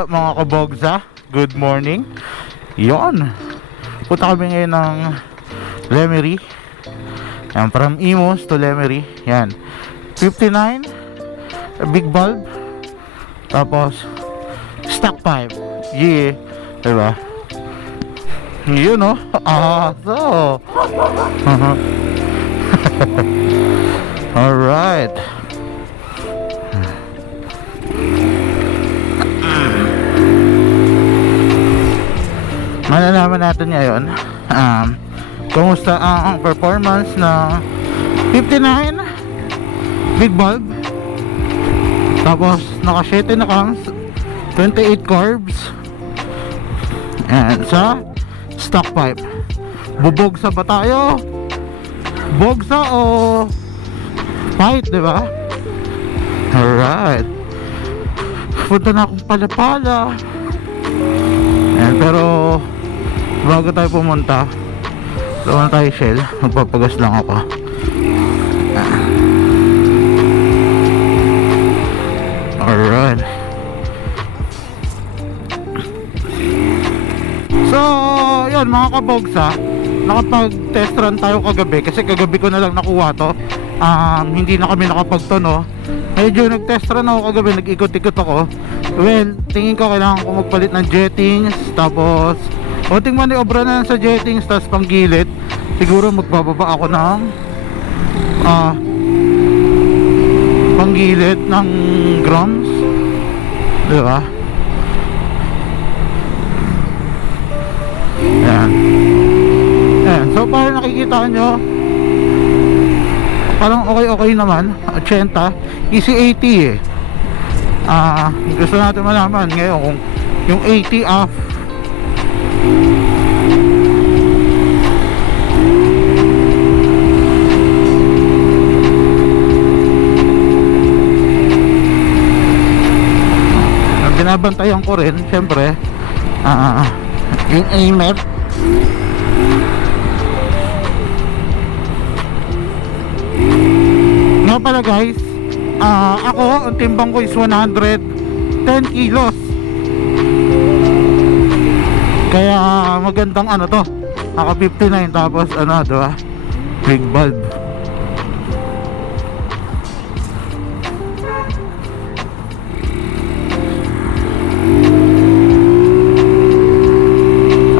up mga kabogza? Good morning. Yon. Punta kami ngayon ng Lemery. Yan, from Imus to Lemery. Yan. 59 big bulb. Tapos stock pipe. Yeah. Diba? Yun no? So alright. Malalaman natin ngayon kumusta ang performance ng 59 big bulb, tapos naka 7 na cams, 28 carbs, and sa stock pipe. Bubogsa ba tayo? Bogsa o fight, diba? Alright, punta na akong Palapala. And pero bago tayo pumunta, doon tayo Shell. Magpapagas lang ako. Alright. So yun mga kabogsa, nakapag test run tayo kagabi. Kasi kagabi ko na lang nakuha to. Hindi na kami nakapagtono. Medyo nag test run ako kagabi, nag-ikot-ikot ako. Well, tingin ko kailangan ko magpalit ng jettings. Tapos konting maniobra na lang sa jettings, tapos pang gilid. Siguro magbababa ako ng pang gilid ng grams, diba? Ayan. Ayan. So parang nakikita nyo, parang okay naman. 80, easy 80 eh. Gusto natin malaman ngayon kung yung 80 off ang binabantayan ko rin syempre yung aimer. Nga pala guys, ako ang timbang ko is 110 kilos. Kaya magandang ano to, naka 59 tapos ano, diba? Big bulb.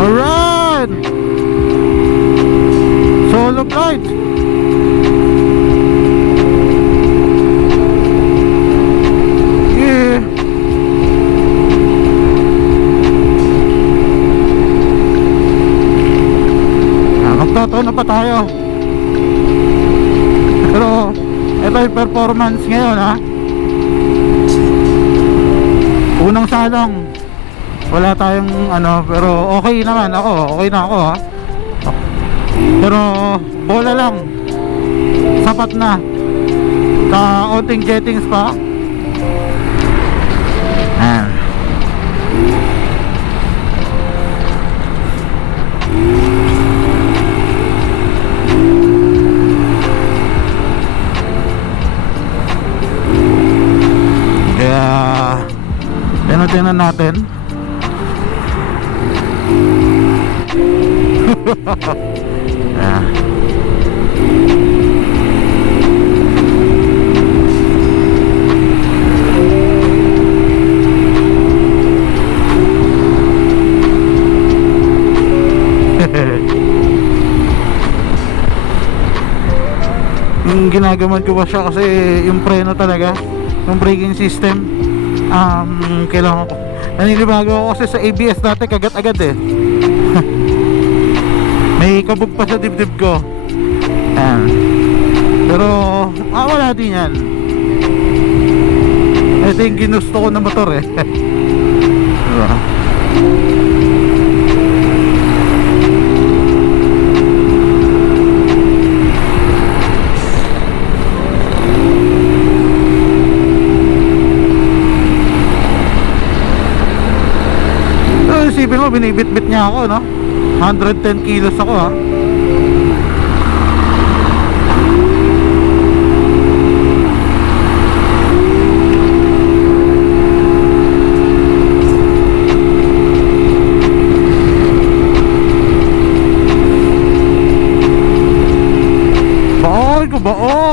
Alright, solo flight. Magtatono pa tayo. Pero ito yung performance ngayon ha. Unang salang wala tayong ano, pero okay naman ako. Okay na ako ha. Pero bola lang, sapat na. Sa onting jettings pa. Ayan. Kaya tingnan natin. Yeah. Ginagaman ko ba siya kasi yung preno talaga, yung braking system, kailangan ko. Naninibago ako kasi sa ABS dati kagat agad eh. May kabog pa sa dibdib ko. Ayan. Pero wala din yan. Ito yung ginusto ko na motor eh. Diba? Isipin mo, binibit-bit niya ako, no? 110 kilos ako, ha?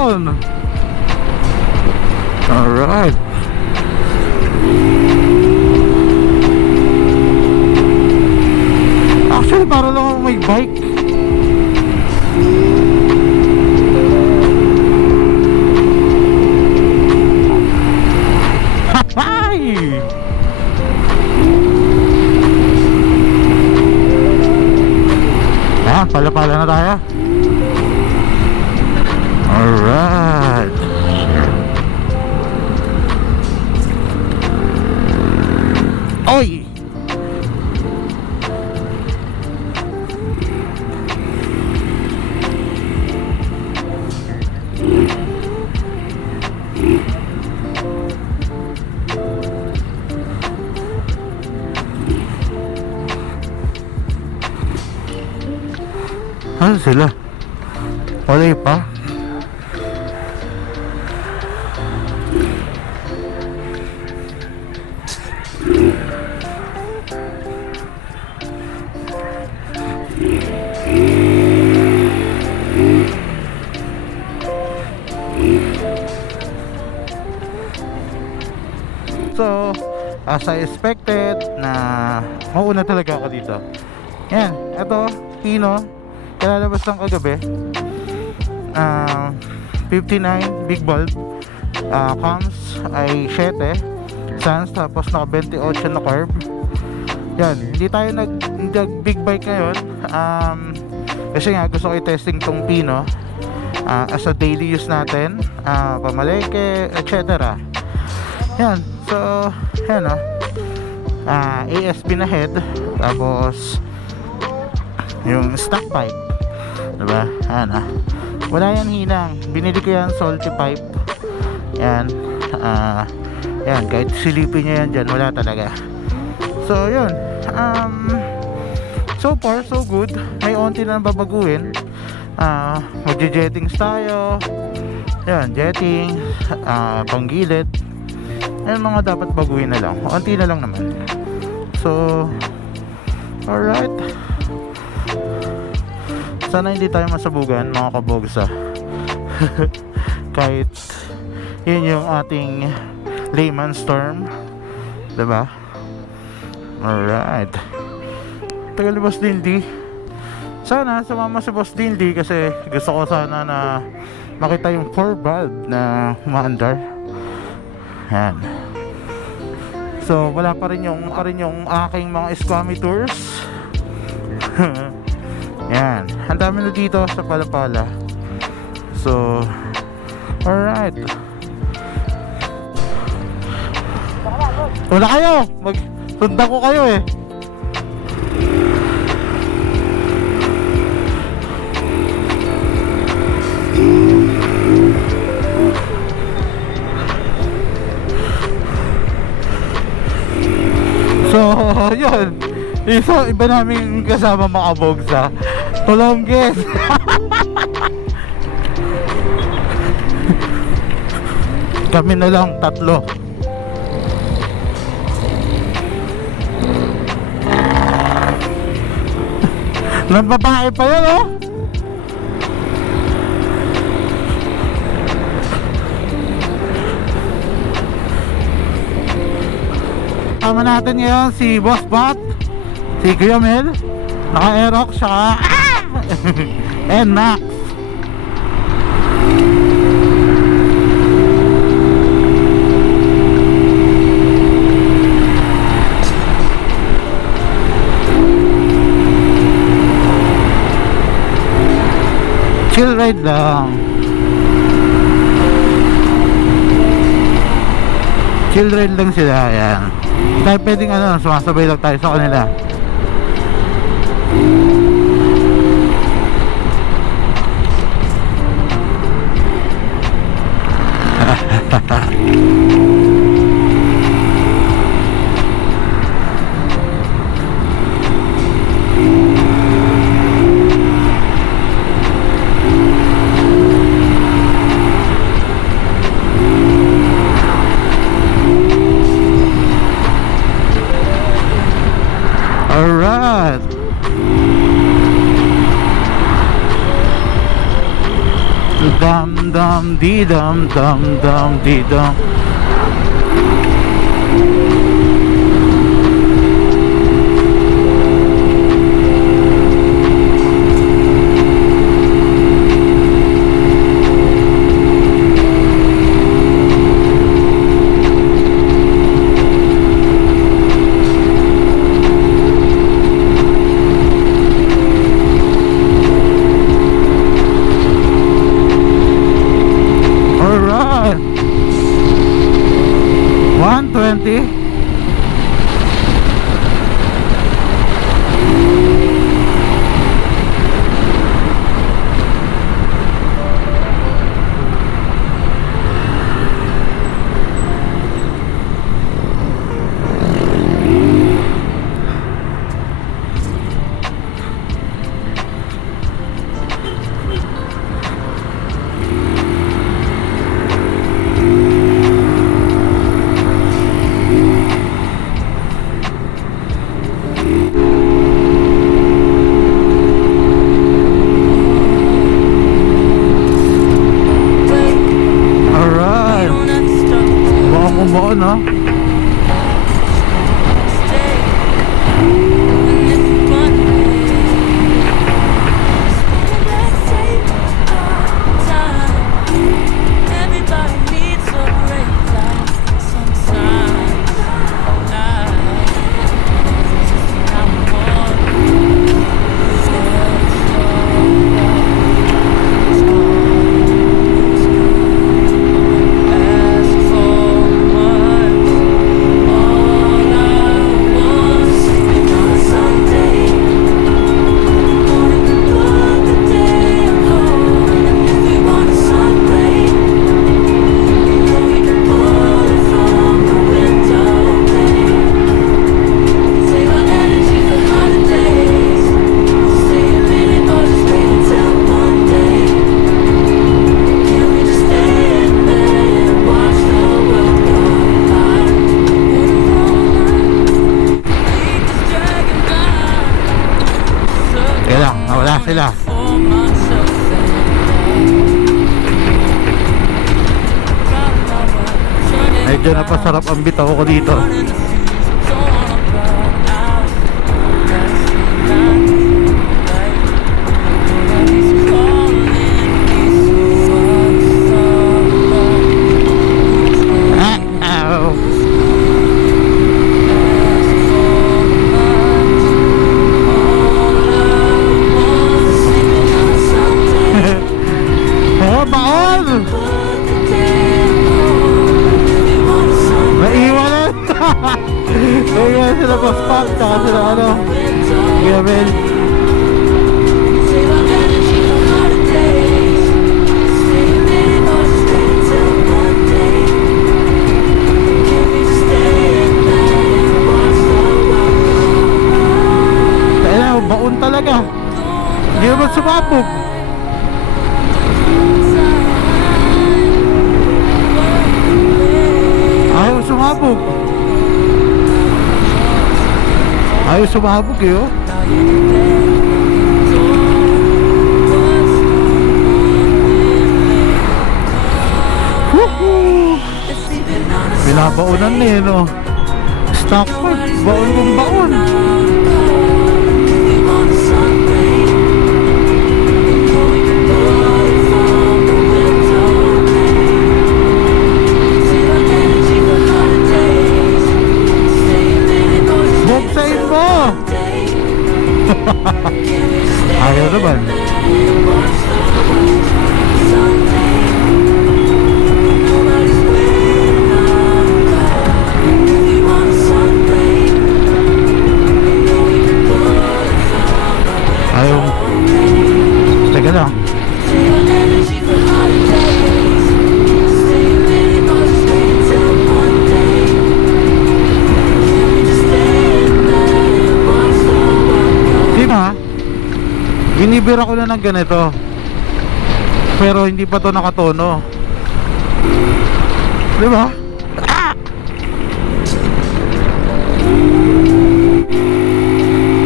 Yun. Alright. Actually, para lang ako may bike. Hay! Ayan, pala-pala na tayo. Alright. Oy! Ano sila? Wala pa? So, as I expected na mauna talaga ako dito. Yan, ito, Pino, kalalabas lang kagabi. 59 big bulb, cams ay 7 sans, tapos naka 28 na curb. Yan, hindi tayo nag big bike ngayon, kasi nga gusto ko i-testing tong Pino as a daily use natin, pamalengke, etc. Yan, so yan ASP na head, tapos yung stock pipe, diba? Yan wala yan hinang, binili ko yan salty pipe. Yan, yan, kahit silipin nyo yan dyan, wala talaga. So yun, so far so good. May onti na babaguhin. Magje-jettings tayo. Yan, jetting, panggilid. Yan mga dapat baguhin na lang. Onti na lang naman. So alright, sana hindi tayo masabugan mga kabogsa. Kahit yun yung ating layman's term, diba? Alright, tagal ni Boss Dildy. Sana sumama si Boss Dildy, kasi gusto ko sana na makita yung 4 valve na umaandar. Yan. So wala pa rin yung aking mga Esquami tours. Yan, ang dami na dito sa Pala-Pala. So alright, wala kayo, sundan ko kayo eh. So yun, iba namin kasama mga bogsa, Tulongges. Kami na lang tatlo. Nang babae pa yun, oh. Tama natin ngayon si Boss Bot, si Kuya Mel, naka-aerox, saka and Max. Chill ride lang. Chill ride lang sila, yan. Tayo pwedeng sumasabay lang tayo sa kanila. Dum dum dee dum dum dum dee dum. Alright, 120. Alright, baka kung baka no. Kaya lang, nawala sila. Medyo napasarap ang bitaw ko dito. Oh, baon! Naiwan na! Naiwan sila Paspak, tsaka sila ano, Kuya Mel. Kaya na, baon talaga. Hindi naman sumapog. Ayaw sumabog. Ayaw sumabog eh oh. Woohoo! Pinabaunan na eh no. Stockport, baon kong baon. Buksain mo! Ayaw naman. Ayaw. Teka lang. Binibira ko na ng ganito, pero hindi pa to nakatono, di ba? Ah!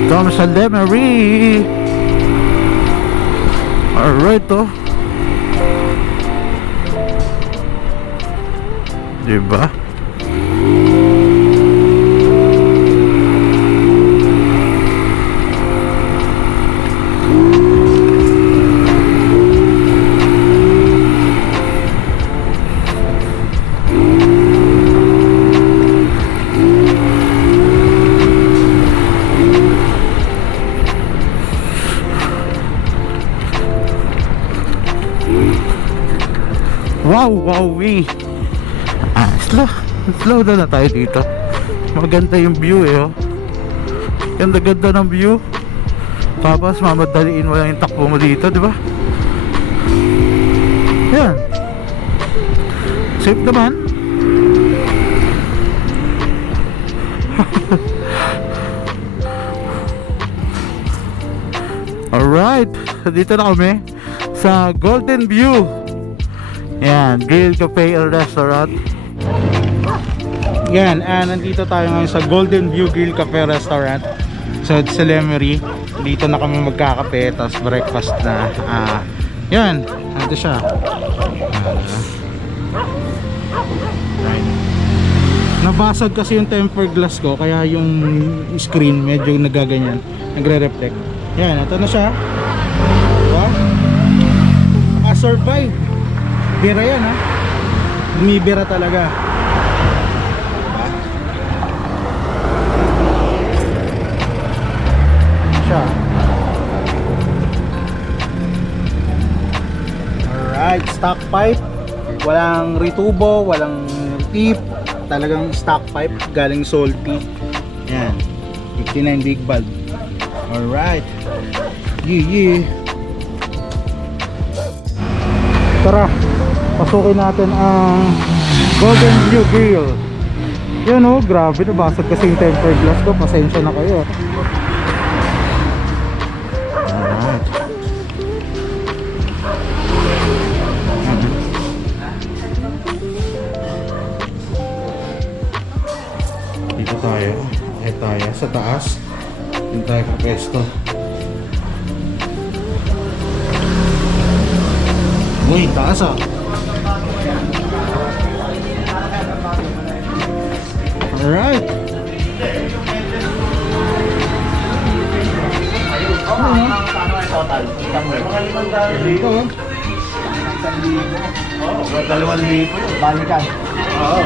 Tom Saldemery. Alright to. Diba? Wow, wowie. Slow na tayo dito. Maganda yung view eh, oh. Ganda-ganda ng view. Tapos mamadaliin mo lang yung takbo mo dito, di ba? Yan. Safe naman. Alright, dito na kami sa Golden View. Yan, Grill Cafe and Restaurant. Yan, nandito tayo ngayon sa Golden View Grill Cafe Restaurant sa Lemery. Dito na kami magkakape, tapos breakfast na. Yan, ito siya. Nabasag kasi yung tempered glass ko, kaya yung screen medyo nagaganyan, nagre-reflect. Yan, ito na siya. Diba? Naka-survive. Bira yan, ha? Bumibira talaga. Siya. Alright, stock pipe. Walang ritubo, walang tip. Talagang stock pipe galing Salty. Yan, 59 big bulb. Alright. Yeah. Tara, pasukin natin ang Golden View Grill. Yan, oh, grabe, nabasag kasi yung tempered glass ko. Pasensya na kayo. Alright. Dito tayo. Tayo sa taas. Dito tayo sa pwesto. Uy, taas ah. Alright. Dito oh. 2,000 balikan. Oo.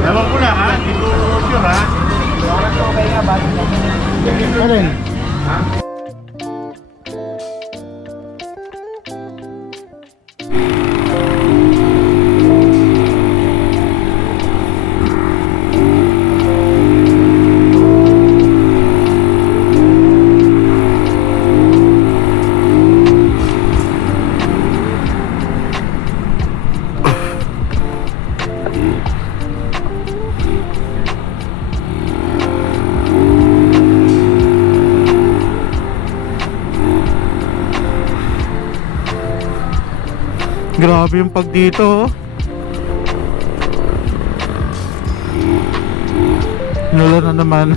Ewan ko lang ha. Dito sure ha. Okay nga balikan. Alin? Ha? Grabe yung pag dito. Nula na naman.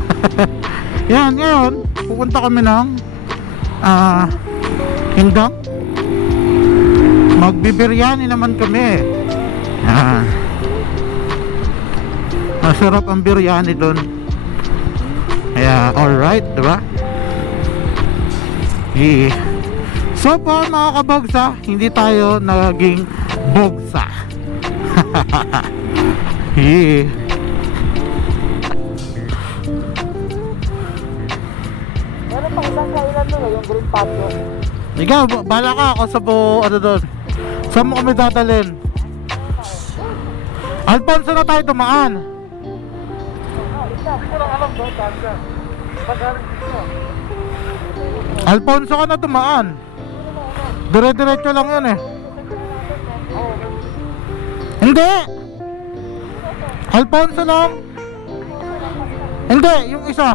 Yan, ngayon pupunta kami ng Hindang. Magbibiryani naman kami. Masarap ang biryani doon. Kaya alright, diba? Yeah. So po mga kabogsa, hindi tayo naging bogsa. Yeah. Meron pang isang kailan doon, yung green patio. Ikaw, bala ka ako sa ano doon. Saan mo kami dadalhin? Alfonso na tayo dumaan. Alfonso ka na dumaan. Dire-diretso lang yun eh. Hindi. Alfonso lang. Hindi, yung isa.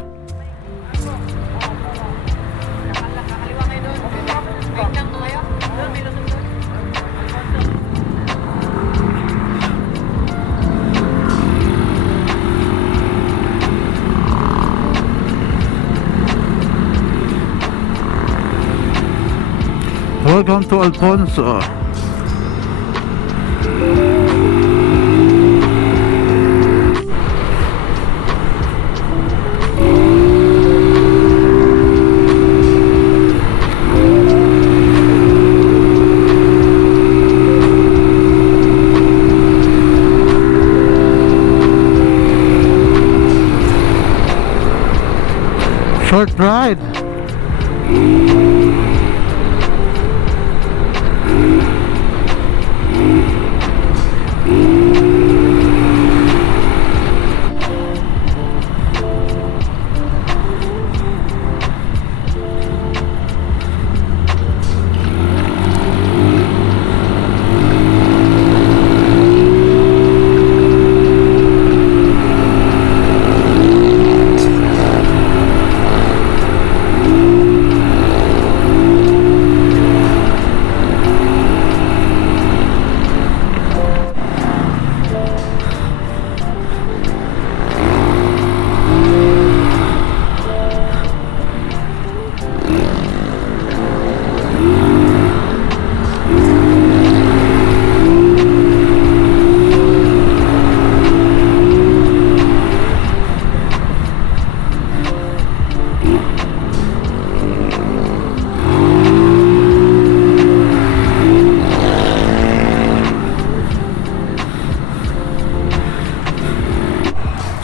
Welcome to Alfonso.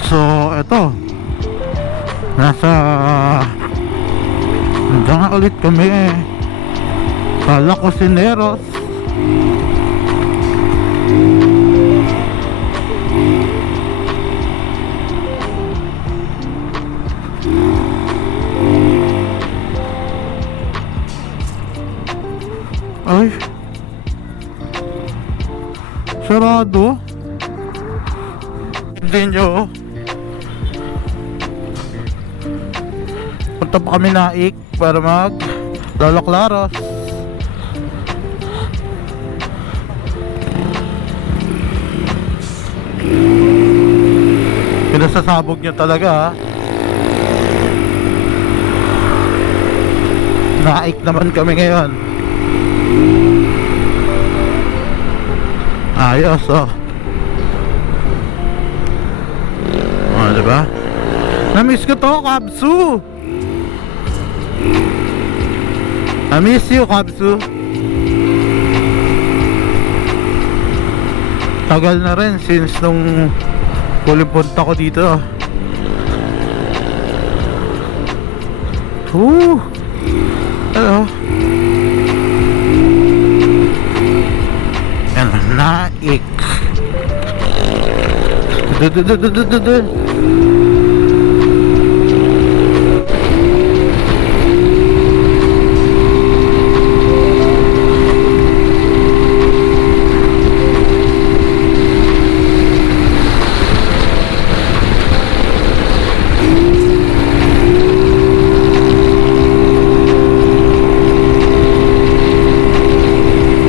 So, eto. Nasa nandiyan nga ulit kami sa La Cocineros. Ay, sarado. Hindi nyo. Punta pa kami Naik para mag Lola Claros. Pinasasabog nyo talaga ha. Naik naman kami ngayon. Ayos oh. Oh, diba? Na-miss ko to, Kabsu. I miss you, Kabsu. Tagal na rin since nung huling punta ko dito. Hello. Yan, Naik.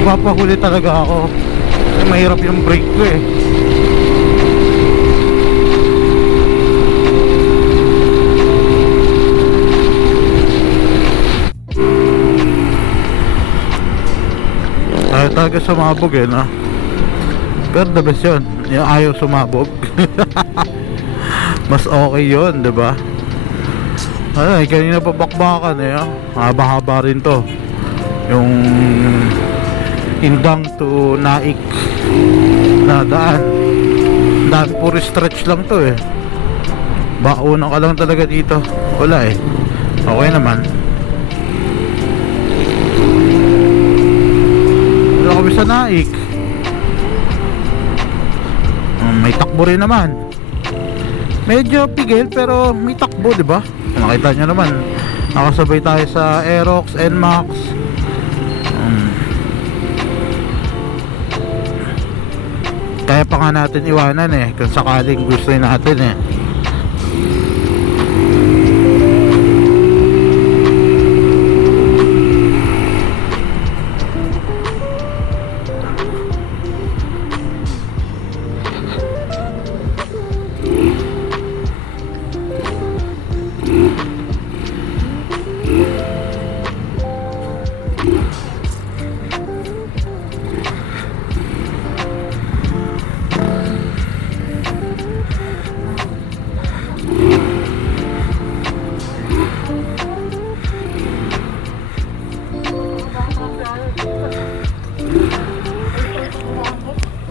Papahuli talaga ako kasi mahirap yung brake ko eh. Ayaw talaga sumabog eh, no? Pero the best yun, yung ayaw sumabog. Mas okay yun, diba? Ay, kanina pa bakbakan eh, haba-haba rin to yung Indang to Naik na daan. Daan puro stretch lang to eh. Baunan ka lang talaga dito. Wala eh. Okay naman. Wala kami sa Naik. May takbo rin naman. Medyo pigil pero may takbo, di ba? Nakita nyo naman. Nakasabay tayo sa Aerox, NMAX. Kaya pa nga natin iwanan eh kung sakaling gusto natin eh.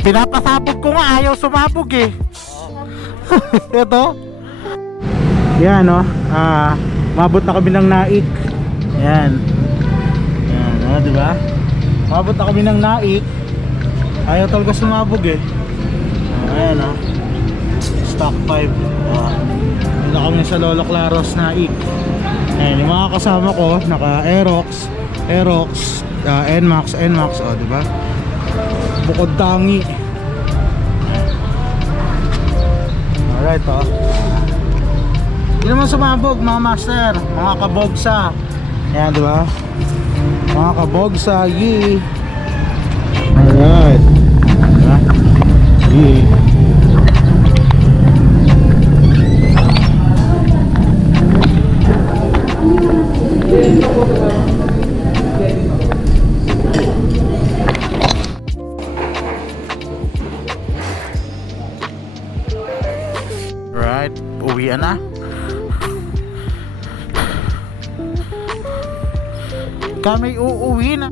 Pinapasabog ko nga, ayaw sumabog eh. Ito. Yan no, mabot na kami ng Naik. Yan. Yan, di ba? Mabot na kami ng Naik. Ayaw talaga sumabog eh. Ayan stock 5. Dito kami sa Lolo Claros Naik. Ayan, yung mga kasama ko naka Aerox, NMAX, di ba? Bukod tangi. Alright Hindi naman sumabog mga master, mga kabogsa. Ayan, di ba? Mga kabogsa, yee. Alright. Diba? Yee. Right, uwian na. Kami uuwi na.